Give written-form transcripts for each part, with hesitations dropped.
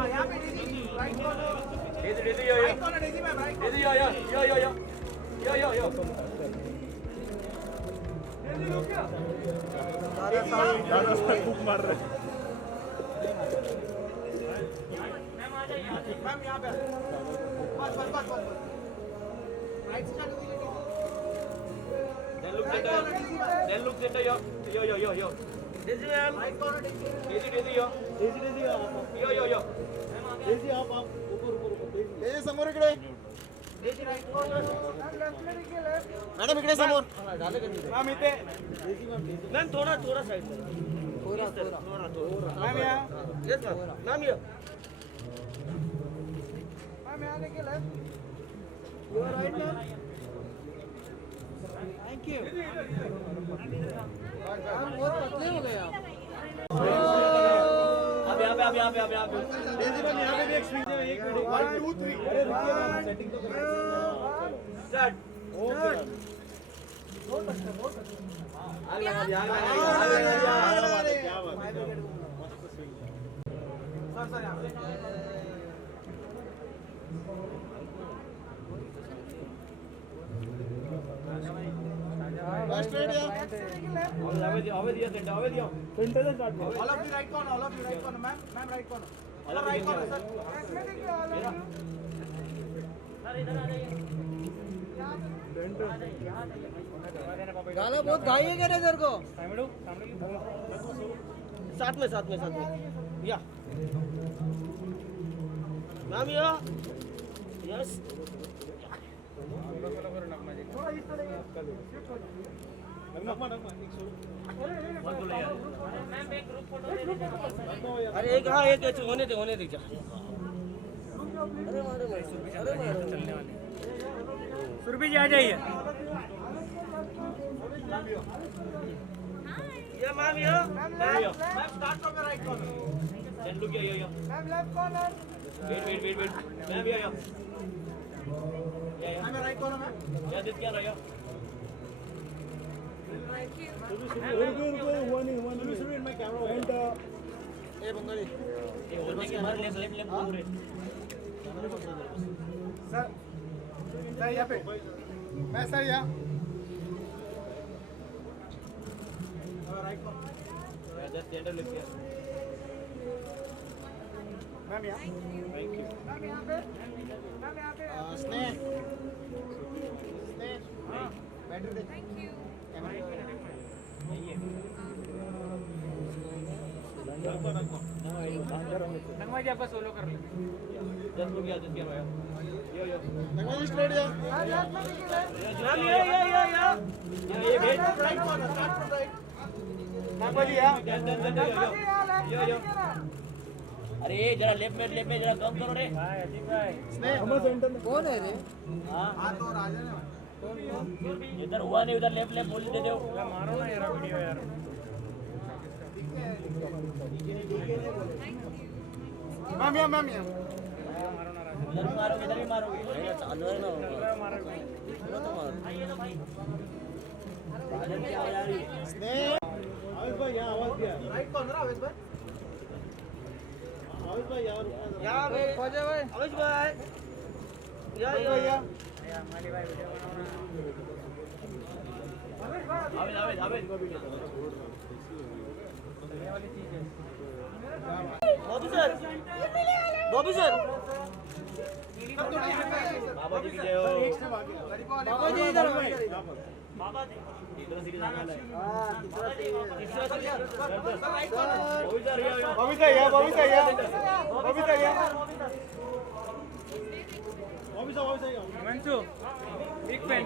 Daisy, yo, Daisy, yo. Dada साहब खूब मार रहे हैं। मैम यहाँ पे बस राइट से Then look center, yo. Daisy, ma'am. Daisy, yo. Yo. Daisy आप ऊपर डेजी समोर इकडे मॅडम इकडे समोर मैम इथे Ma'am, थोड़ा साइड में. थोड़ा. मैम यहाँ Yes, ma'am. Ma'am, yo. Ma'am यहाँ देखिए left you are right ma'am thank you ma'am बहुत पतले हो गए आप अब यहाँ पे. डेजी मैम यहाँ पे भी एक स्विंग है एक मिनट 1 2 3 अरे रुकिए मैम सेटिंग तो करें Start. ओके क्या बात मस्त स्विंग सर यहाँ लास्ट रेड या सेंटर से start all of you right corner ma'am right corner all right corner sir इसमें देखिए ऑल इधर आ जाइए. गाना बहुत गाइए क्या रे तेरे को साथ में या मैम या यस अरे एक हाँ एक होने दे जा सुरभि जी आ जाइए ये ma'am start from the right corner then look yo ma'am left corner wait ma'am yo ma'am right corner ma'am या दिस क्या रहा रुको हुआ नहीं मैं कैमरा एंड ए बंगाली ये होने के बाद लेफ्ट पूरे सर यहाँ पे मैं सर यहाँ right corner just gender look here ma'am यहाँ थैंक यू मैम यहाँ पे स्नेह बैटरी दे Thank you. नगमा जी आपका सोलो कर ले जस्ट लुक जस्ट क्या रहा यो नगमा स्ट्रेट या मैम या ये wait right corner start from right Nagma ji यहाँ यो अरे जरा लेफ्ट में जरा कम करो रे स्नेह हम सेंटर में कौन है रे हां तो राजा ने इधर हुआ नहीं उधर लेफ्ट बोल दे दो मारो ना यार वीडियो यार मैम यहाँ इधर भी मारोगे चालू है ना आइए ना भाई राजन क्या हो यार स्नेह आवेश भाई यहाँ आवाज दिया राइट कॉर्नर आवेश भाई यार यहाँ पे खोजे भाई अवेश भाई भैया आवेश बॉबी सर बाबा जी की जय हो बाबा जी इधर बाबा जी तीसरा सीरीज आने बॉबी सर मंसू बिग फैन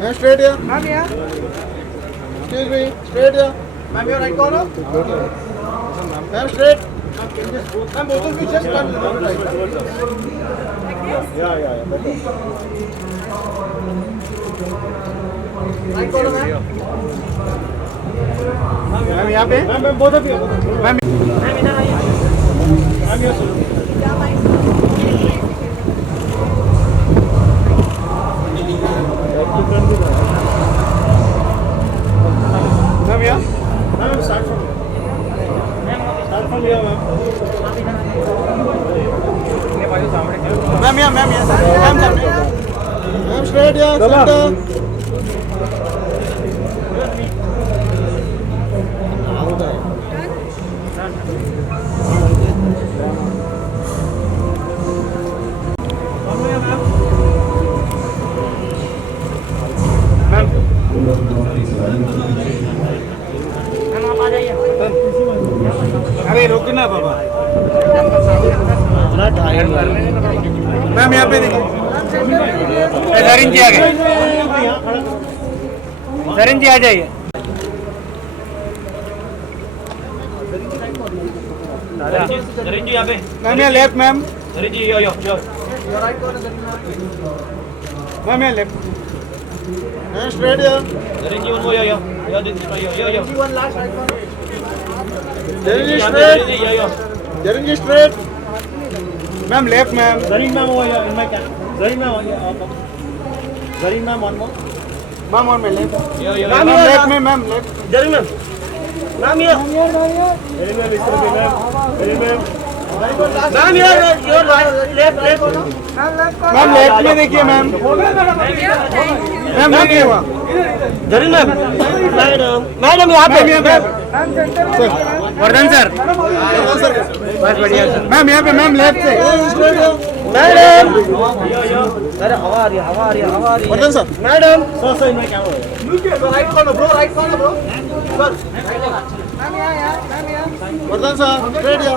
मैं स्ट्रेट या मैम यहाँ एक्सक्यूज मी स्ट्रेट या ma'am your right corner ma'am straight ma'am both of you just turn या राइट कॉर्नर मैम यहाँ पे ma'am both of you ma'am इधर आइए मैम यस मैम यहाँ मैम स्टार्ट फ्रॉम मैम या मैम यस मैम सामने ma'am straight या सेंटर अरे रुकना बाबा मैम यहाँ पे देखिए सरिन जी आ गए सरिन जी आ जाइए सरिन जी यहाँ पे मैम यहाँ left ma'am Sarin ji yo yo yo ma'am यहाँ लेफ्ट मैम स्ट्रेट या सरिन जी वो yo yo yo yo yo yo one last right straight yo yo Zarin ji straight ma'am left ma'am Sarin ma'am वो यो मैं क्या Sarin ma'am Sarin ma'am one more ma'am और मैं left yo yo ma'am left में ma'am left Sarin ma'am ma'am yo Sarin ma'am इस तरफ मैम Sarin ma'am ma'am yo यो left left ma'am left में देखिए मैम मैम देखिए वहाँ सरिन मैम मैडम मैडम यहाँ पे वर्धन सर बस बढ़िया सर मैम यहाँ पे मैम लेफ्ट से मैडम अरे हवा आ रही है हवा आ रही है हवा आ रही है Vardhan sir madam sir sir इनमें क्या हो रहा है right corner bro sir Vardhan sir straight या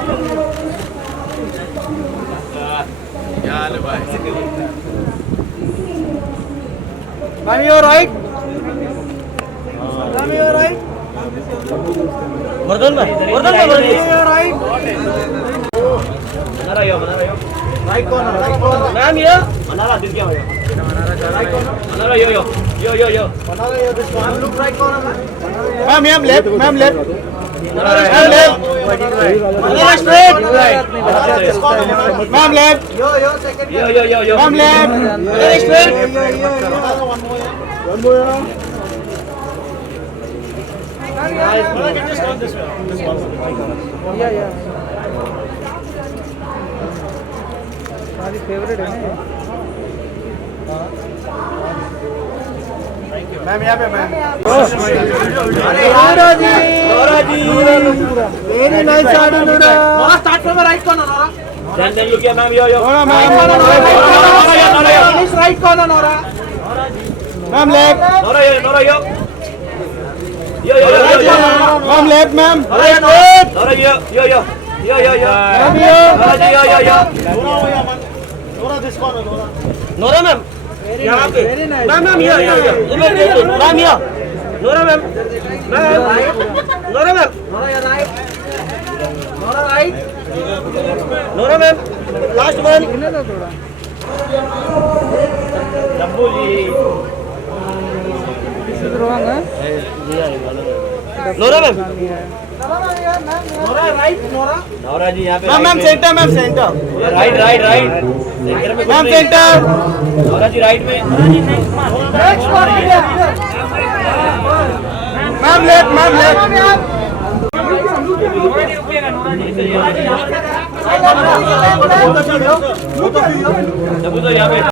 ma'am your right ma'am your right Vardhan भाई your right Mannara yo right corner ma'am ये मनारा दिल क्या हो गया Mannara yo yo yo yo yo ma'am look right corner ma'am यहाँ left ma'am left Mannara ma'am left Mannara straight ma'am left yo yo yo yo ma'am left Mannara straight ma'am यहाँ पे ma'am very nice shot Nora start from right corner Nora then look here ma'am yo yo Nora ma'am right corner Nora ma'am left Nora yo yo yo yo yo ma'am left ma'am Nora yo yo yo yo yo yo ma'am yo Nora ji yo yo yo Nora this corner Nora Nora ma'am यहाँ पे ma'am ma'am yo yo yo ma'am yo Nora ma'am ma'am Nora ma'am Nora right Nora ma'am last one Dabboo ji Nora ma'am Nora right Nora Nora ji यहाँ पे ma'am centre ma'am centre right right right centre में ma'am centre Nora ji right में ma'am left ma'am left Dabboo तो यहाँ पे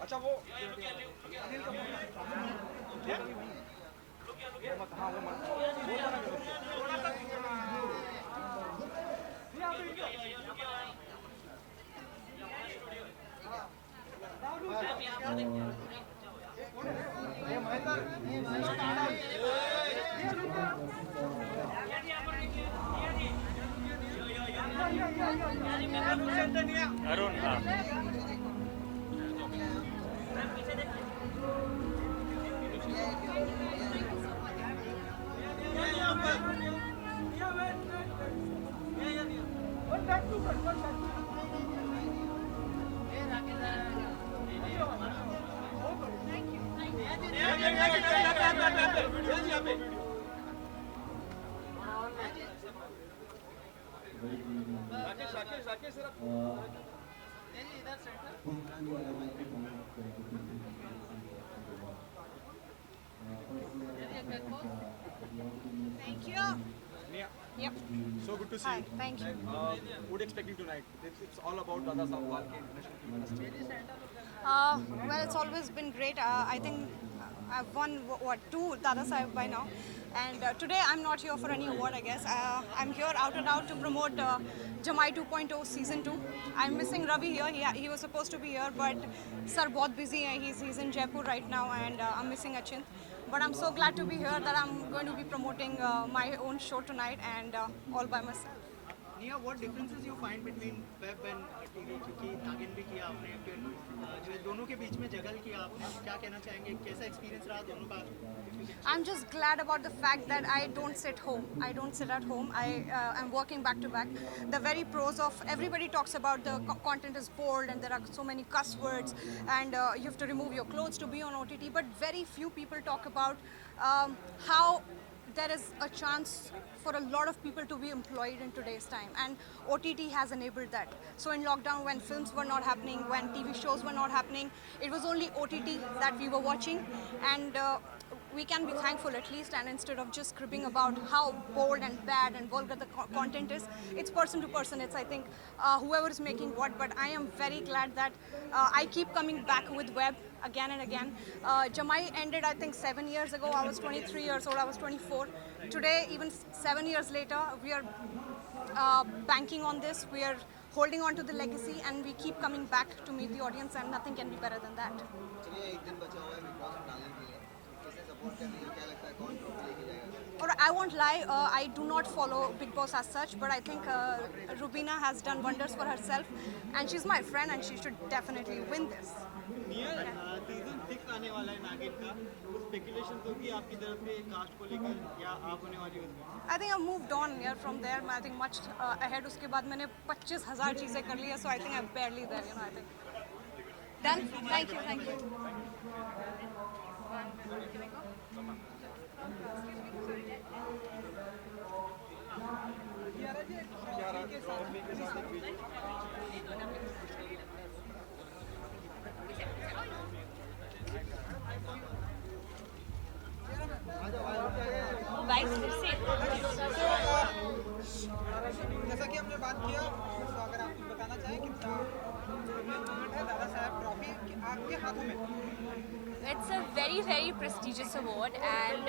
अच्छा वो अरुण हाँ Thank you. Yep. So good to see Hi. you. Thank you. What are you expecting tonight? It's all about Dada Saab Phalke International Film Festival. Well, it's always been great. I think I've won two Dada Saheb by now, and today I'm not here for any award. I guess I'm here out and out to promote Jamai 2.0 season 2. I'm missing Ravi here. He was supposed to be here, but sir, बहुत busy है. He's in Jaipur right now, and I'm missing Achint. But I'm so glad to be here that I'm going to be promoting my own show tonight and all by myself. Nia, what differences you find between web and TV? क्योंकि नागिन भी किया आपने, फिर जो है दोनों के बीच में जगल किया आपने, क्या कहना चाहेंगे, कैसा एक्सपीरियंस रहा दोनों का? I'm just glad about the fact that I don't sit home. I don't sit at home. I am working back to back. The very pros of everybody talks about the content is bold and there are so many cuss words and you have to remove your clothes to be on OTT. But very few people talk about how there is a chance for a lot of people to be employed in today's time, and OTT has enabled that. So in lockdown, when films were not happening, when TV shows were not happening, it was only OTT that we were watching, and we can be thankful at least. And instead of just cribbing about how bold and bad and vulgar the content is, it's person to person. It's, I think, whoever is making what. But I am very glad that I keep coming back with web again and again. Jamai ended, I think, 7 years ago. I was 23 years old. I was 24. Today, even 7 years later, we are banking on this. We are holding on to the legacy, and we keep coming back to meet the audience, and nothing can be better than that. Or I won't lie, I do not follow Big Boss as such, but I think Rubina has done wonders for herself, and she's my friend, and she should definitely win this. Season 6 आने वाला है नागिन का, कुछ स्पेकुलेशन तो कि आपकी तरफ से कास्ट को लेकर या आप होने वाली हो? I think I've moved on here from there. I think much ahead. उसके बाद मैंने 25,000 चीजें कर ली है, so I think I'm barely there. You know, I think. Done. Thank you. Thank you. जैसा कि हमने बात किया, तो अगर आप कुछ बताना चाहें कितना मोमेंट है दादा साहब ट्रॉफी आपके हाथों में? It's a very, very prestigious award, and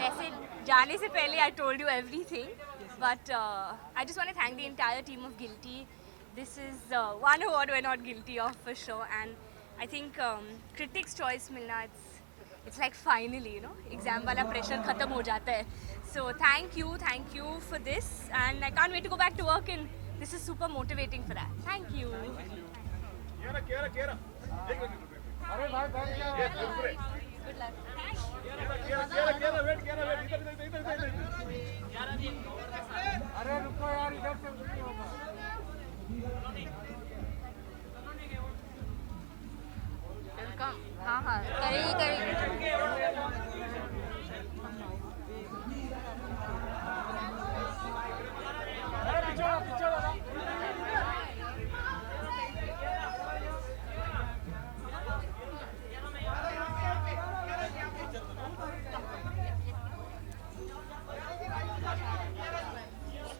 वैसे जाने से पहले I told you everything, but I just want to thank the entire team of Guilty. This is one award we're not guilty of for sure, and I think critics' choice मिलना, it's like finally, you know, exam वाला pressure खत्म हो जाता है. So thank you for this, and I can't wait to go back to work, and this is super motivating for that. Thank you. Good luck. Welcome. हाँ करेगी.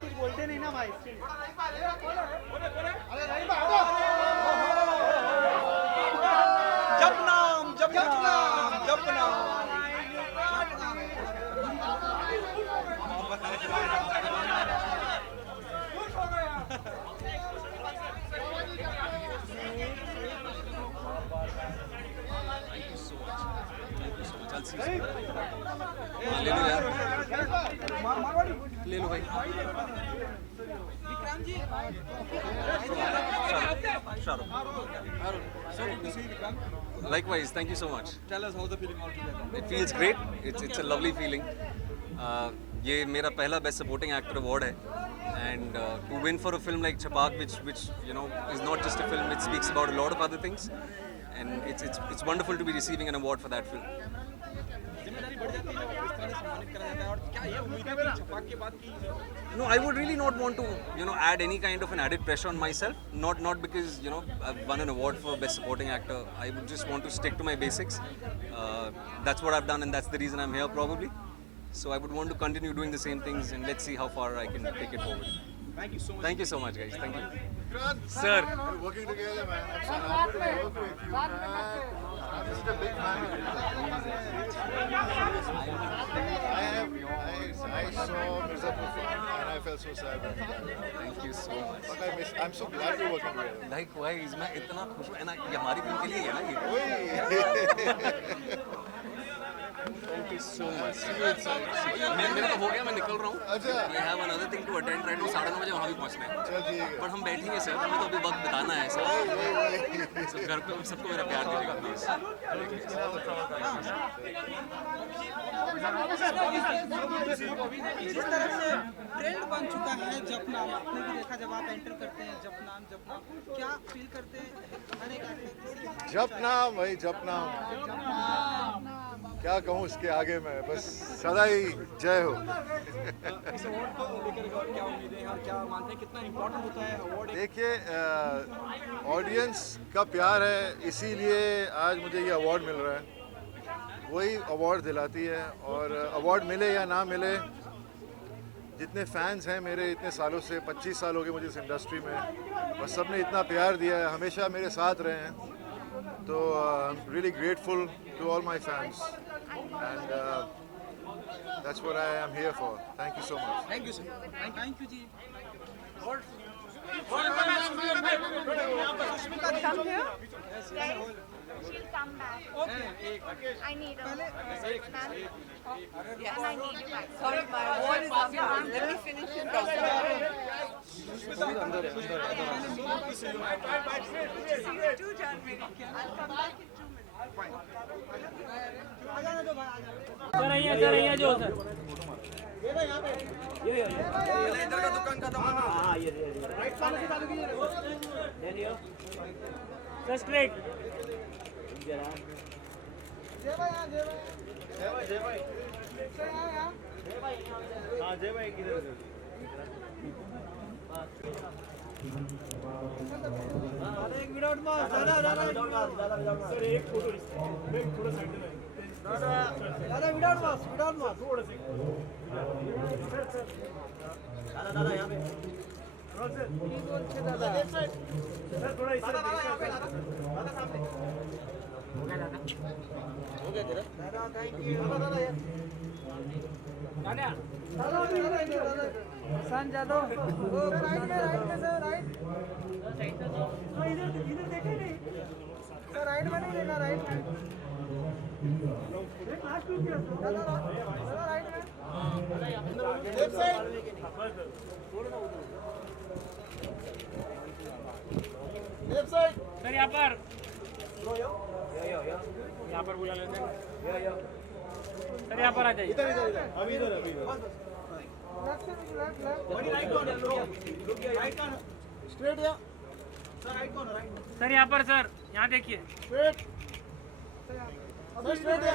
कुछ बोलते नहीं ना भाई. ले लो यार, ले लो भाई. विक्रांत जी, Likewise, thank you so much. Tell us how the feeling altogether. It feels great. It's a lovely feeling. ये मेरा पहला Best Supporting Actor award है, and to win for a film like Chhapak, which you know is not just a film, it speaks about a lot of other things, and it's wonderful to be receiving an award for that film. जिम्मेदारी बढ़ जाती है जब इस तरह से सम्मानित करा जाता है, और क्या ये उम्मीद है कि छपाक के बाद की No, I would really not want to, add any kind of an added pressure on myself. Not because, I've won an award for Best Supporting Actor. I would just want to stick to my basics. That's what I've done, and that's the reason I'm here probably. So I would want to continue doing the same things, and let's see how far I can take it forward. Thank you so much. Thank you so much, guys. Thank you. Sir. We're working together, man. I'm so happy to work with you, man. I'm just a big fan of you. I saw Mirzapur and I felt so sad when he died. Thank you so much. But I'm so glad we're working together. Likewise, मैं इतना खुश हूँ ना, ये हमारी फिल्म के लिए है ना ये. Thank you so much. मेरा तो हो गया, मैं निकल रहा हूँ. अच्छा. I have another thing to attend right now. 9:30 बजे वहाँ भी पहुँचना है. चल ठीक है. बट हम बैठेंगे सर, हमें तो अभी वक्त बिताना है सर. सब घर पे सबको मेरा प्यार दीजिएगा प्लीज. जिस तरह से ट्रेंड बन चुका है जपनाम, आपने भी देखा जब आप एंटर करते हैं जपनाम, क्या फील करते हैं हर एक एक्टर? जपनाम भाई, जपनाम. क्या कहूँ इसके आगे मैं, बस सदा ही जय हो. इस अवार्ड को लेकर क्या उम्मीदें हैं और क्या मानते हैं कितना इम्पोर्टेंट होता है अवार्ड? देखिए, ऑडियंस का प्यार है, इसीलिए आज मुझे ये अवार्ड मिल रहा है. वही अवार्ड दिलाती है, और अवार्ड मिले या ना मिले, जितने फैंस हैं मेरे इतने सालों से, 25 साल हो गए मुझे इस इंडस्ट्री में, और सब ने इतना प्यार दिया है, हमेशा मेरे साथ रहे हैं. तो I am really grateful to all my fans, and that's what I am here for. Thank you so much. Thank you sir. Thank you ji. She'll come back. I need her. And I need you back. Sorry, my award is up now. Let me finish it. See you too, Janvi. I'll come back in 2 minutes. इधर का दुकान खत्म होना. हाँ, ये That's great. हाँ, जय भाई किधर? एक मिनट में सर, एक फोटो थोड़ा साइड में. दादा विदाउट थोड़ा से. दादा यहाँ पे. सर थोड़ा इस तरफ. दादा सामने. हो गया तेरा? दादा थैंक यू. दादा यार. दादा सन जादव. राइट में सर, राइट. इधर देखे नहीं सर, राइट में नहीं देखा, राइट में. दादा राइट में. Left side. Left side. Sir यहाँ पर. यहाँ पर बुला लेते हैं. सर यहाँ पर आ जाइए. इधर. अभी इधर. राइट कौन? स्ट्रेट या सर, राइट कौन? राइट सर यहाँ पर. सर यहाँ देखिए. स्ट्रेट. सर स्ट्रेट या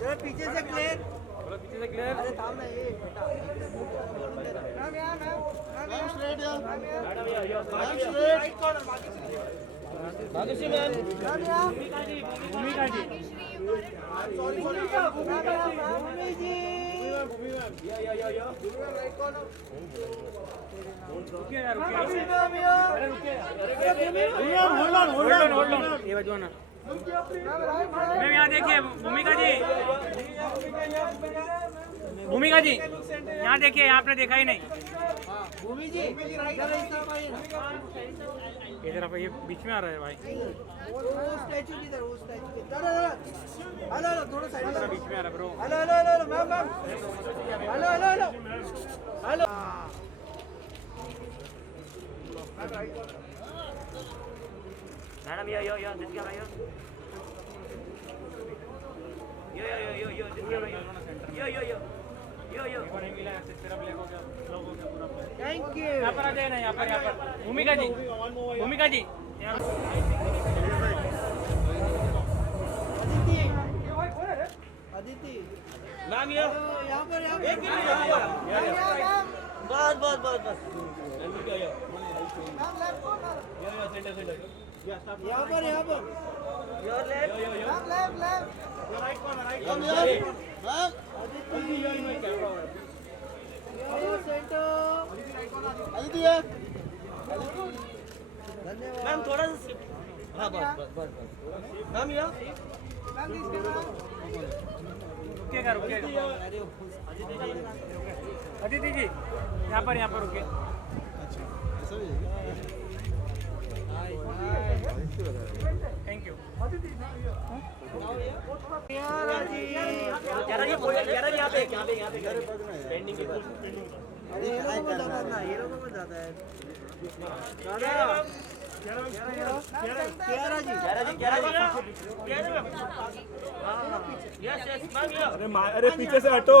जरा पीछे से क्लियर. पीछे से क्लियर. अरे थाम ना ये बेटा. मैम स्ट्रेट या ma'am straight. Right corner Bhagyashree मैम. भूमिका जी. सॉरी भूमि जी. या राइट कॉर्नर. रुकिए यार, रुकिए. अरे रुकिए. Hold on. ये बजवाना. मैम यहाँ देखिए. भूमिका जी यहाँ देखिए. आपने देखा ही नहीं. भूमि जी राइट ये तरफ ये बीच में आ रहा है भाई. वो स्टैचू किधर? वो स्टैचू किधर? हेलो थोड़ा साइड. बीच में आ रहा bro. Hello ma'am. Hello. Madam यो दिस क्या भाई. यो. तेरा ब्लैक हो गया, ब्लॉक हो गया पूरा. Thank you. यहाँ पर आ जाए ना, यहाँ पर भूमिका जी, भूमिका जी अदिति मैम यहाँ पर एक मिनट बस बस बस बस यहाँ per your left left right corner centre Aditi मैम थोड़ा सा हाँ बस बस बस मैम यहाँ रुकिएगा रुकिएगा अदिति जी यहाँ पर रुकिए। Thank you. यहाँ पे पेंडिंग ये लोगों को ज्यादा है अरे पीछे से हटो।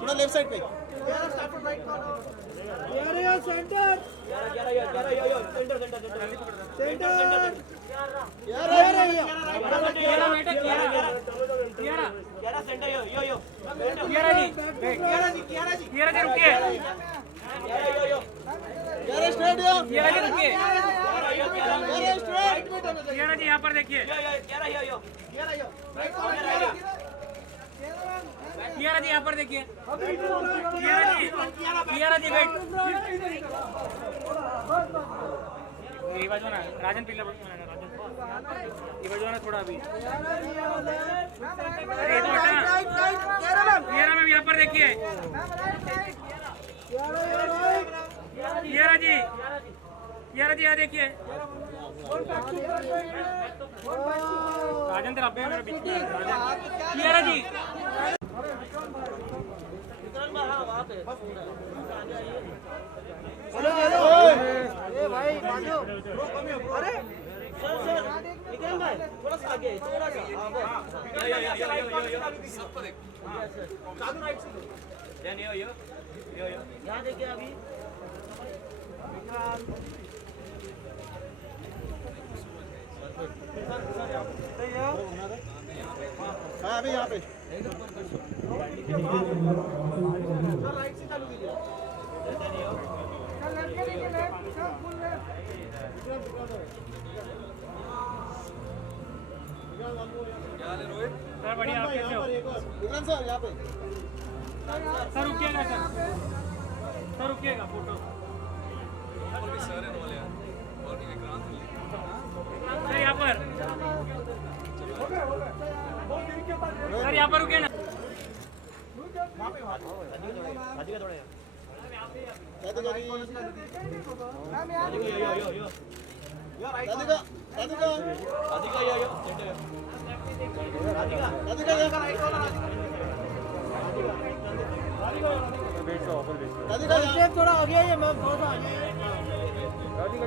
थोड़ा लेफ्ट साइड पे सेंटर जी यहाँ पर देखिए, कियारा जी यहाँ पर देखिए, कियारा जी वेट, ये बाजू ना राजन पिल्ला ये बाजू ना थोड़ा अभी कियारा मैम यहाँ पर देखिए, कियारा जी यहाँ देखिए, राजेंद्र अब्बे मेरे बीच में कियारा जी हेलो हेलो ए भाई मानो अरे सर निकल भाई थोड़ा सा आगे थोड़ा सा सबको देख चालू राइट से देन यो यहां देखिए अभी हाँ अभी यहाँ पे राइट से चालू कीजिए सर बढ़िया, आप कैसे हो सर यहाँ पे सर? रुकिएगा सर रुकिएगा, फोटो और भी सर हैं वाले यार, और भी विक्रांत हैं। सर यहाँ पर, सर यहाँ पर रुकिए ना। थोड़ा आगे आइए मैम, थोड़ा सा आगे राधिका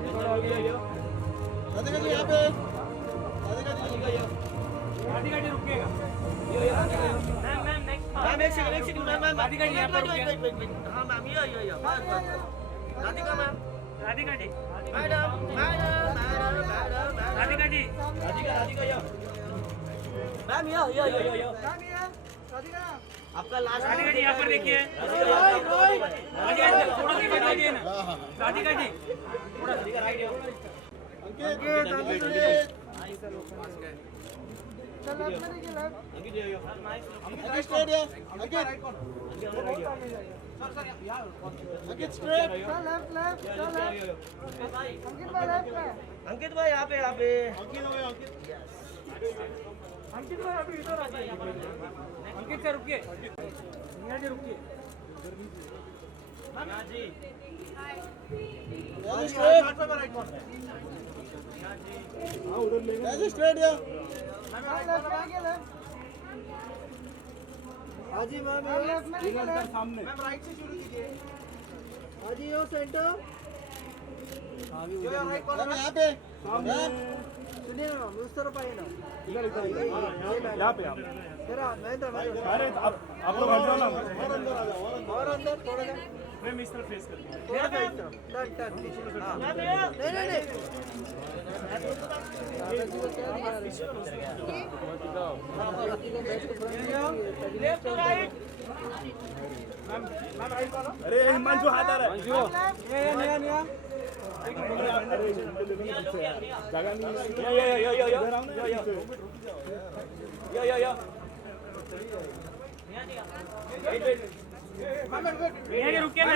जी यहाँ पे राधिका जी रुकिएगा, मैम एक सेकंड मैम राधिका जी यहाँ पर रुकिए, हाँ मैम ये राधिका मैम राधिका जी मैडम राधिका जी मैम यो आपका लास्ट राधिका जी यहाँ पर देखिए, थोड़ा सी बताइए ना राधिका जी, थोड़ा अंकित भाई यहाँ पे अंकित भाई अभी इधर आ जाइए, अंकित सर रुकिए, निया जी रुकिए, हाजी मैम सामने मैम राइट से शुरू कीजिए आजियो सेंटर यहाँ पे सुनिए ना उस तरफ आइए ना इधर इधर यहाँ पे तेरा महेंद्र अरे आप लोग हट जाओ ना और अंदर थोड़ा सा मैं इस तरफ फेस करता हूँ थोड़ा सा इस तरफ टन नहीं लेफ्ट टू राइट अरे हिमांशु हाथ आ रहा है निया जगह नहीं रुके ना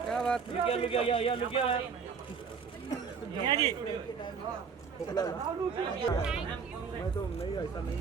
क्या बात निया जी मैं तो नहीं ऐसा नहीं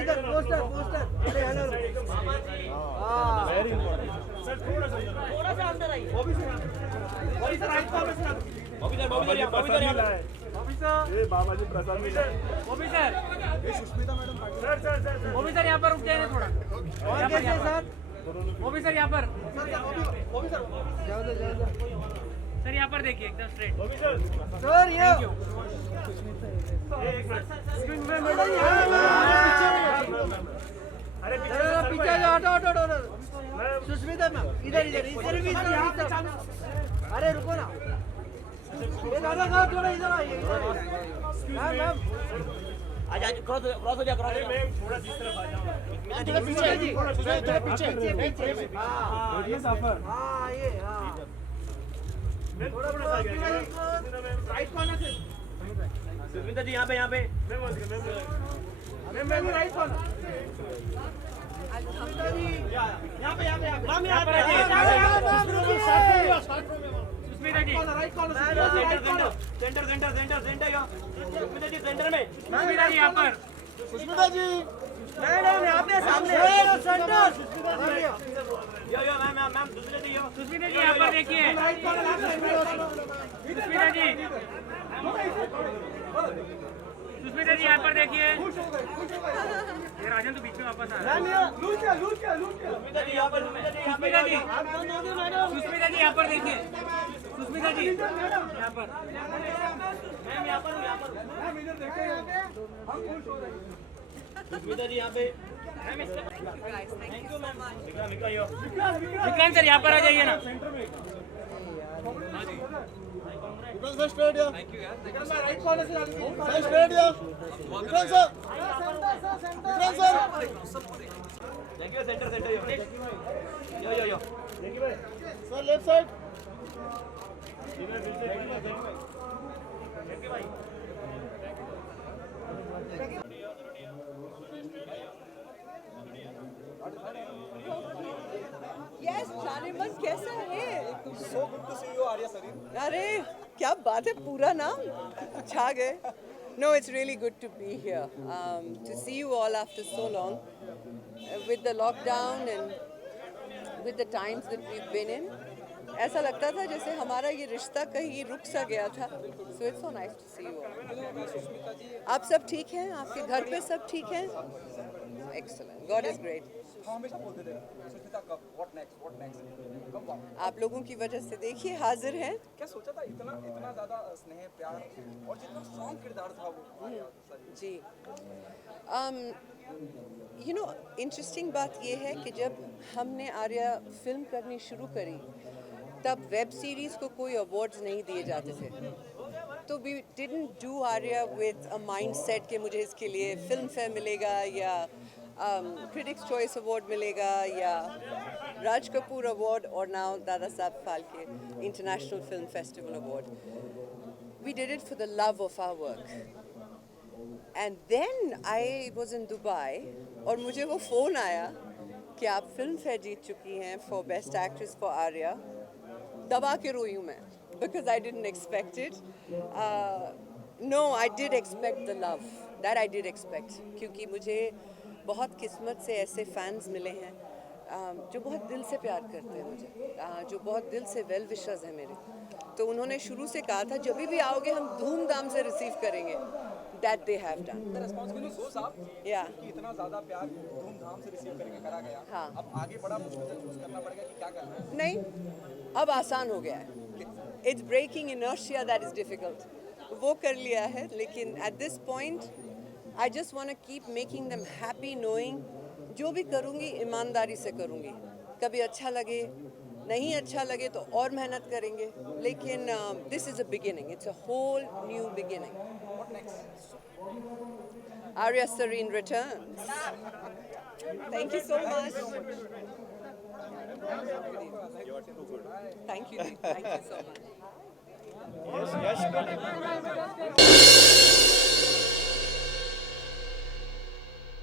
इधर पोस्टर अरे हेलो वेरी इंपॉर्टेंट थोड़ा सा अंदर आइए ये बाबा जी प्रसाद मिला ऑफिसर ऑफिसर यहाँ पर रुक जाए थोड़ा और कैसे सर ऑफिसर यहाँ पर जाओ सर यहाँ पर देखिए एकदम स्ट्रेट सर ये अरे पीछे जाओ हटो सुष्मिता मैम इधर भी अरे रुको ना ये दादा का थोड़ा इधर आइए मैम आज क्रॉस हो जा क्रॉस मैं थोड़ा इस तरफ आ जाऊं थोड़ा पीछे ये सफर हां ये हां थोड़ा राइट कॉर्नर से सुष्मिता जी यहाँ पे मैं राइट कॉर्नर यहाँ पे सुष्मिता जी राइट कॉर्नर सेंटर सुष्मिता जी सेंटर में सुष्मिता जी यहाँ पर सुष्मिता जी मैडम यहाँ पे सामने सेंटर मैम सुष्मिता जी सुष्मिता जी यहाँ पर देखिए सुष्मिता जी यहाँ पर देखिए ये राजन तो बीच में वापस आ रहा है सुष्मिता जी यहाँ पर देखिए सुष्मिता जी यहाँ पर सुष्मिता जी यहाँ पे विक्रांत सर यहाँ पर आ जाइए ना विक्रांत सर स्ट्रेट या विक्रांत सर राइट कॉर्नर से सर स्ट्रेट या Vikrant sir thank you centre yo sir left side thank you भाई यस जाने मन कैसा है So good to see you, Arya Sarin. अरे क्या बात है पूरा नाम छा गए No, it's really good to be here. To see you all after so long, with the lockdown and with the times that we've been in, ऐसा लगता था जैसे हमारा ये रिश्ता कहीं रुक सा गया था. So it's so nice to see you all. आप सब ठीक हैं? आपके घर पे सब ठीक हैं? Excellent. God is great. हमेशा बोलते थे सुष्मिता कब? What next? What next? कब वापस? आप लोगों की वजह से देखिए हाजिर हैं. क्या सोचा था इतना इतना ज़्यादा स्नेह प्यार और जितना स्ट्रॉन्ग किरदार था वो Aarya sir ji. You know interesting बात ये है कि जब हमने आर्या फिल्म करनी शुरू करी तब वेब सीरीज़ को कोई अवार्ड्स नहीं दिए जाते थे. तो we didn't do Aarya with a mindset कि मुझे इसके लिए फिल्म फेयर मिलेगा या क्रिटिक्स चॉइस अवार्ड मिलेगा या राज कपूर अवार्ड और now Dada Saheb Phalke international film festival award. We did it for the love of our work. And then I was in Dubai और मुझे वो फ़ोन आया कि आप फिल्म फेयर जीत चुकी हैं for best actress for Aarya. दबा के रोई हूँ मैं because I didn't expect it. No I did expect the love that I did expect क्योंकि मुझे बहुत किस्मत से ऐसे फैंस मिले हैं जो बहुत दिल से प्यार करते हैं मुझे, जो बहुत दिल से वेल विशर्स हैं मेरे. तो उन्होंने शुरू से कहा था जब भी आओगे हम धूमधाम से रिसीव करेंगे. That they have done. The responsibility so साहब Yeah. कि इतना ज़्यादा प्यार धूमधाम से रिसीव करके करा गया. हाँ. अब आगे बड़ा मुश्किल से चूज करना पड़ेगा कि क्या करना है. नहीं अब आसान हो गया है. It's breaking inertia that is difficult. वो कर लिया है लेकिन at this point I just want to keep making them happy knowing जो भी करूँगी ईमानदारी से करूँगी. कभी अच्छा लगे नहीं अच्छा लगे तो और मेहनत करेंगे लेकिन this is a beginning. It's a whole new beginning. What next? Arya Sareen returns. Thank you so much. Thank you so much.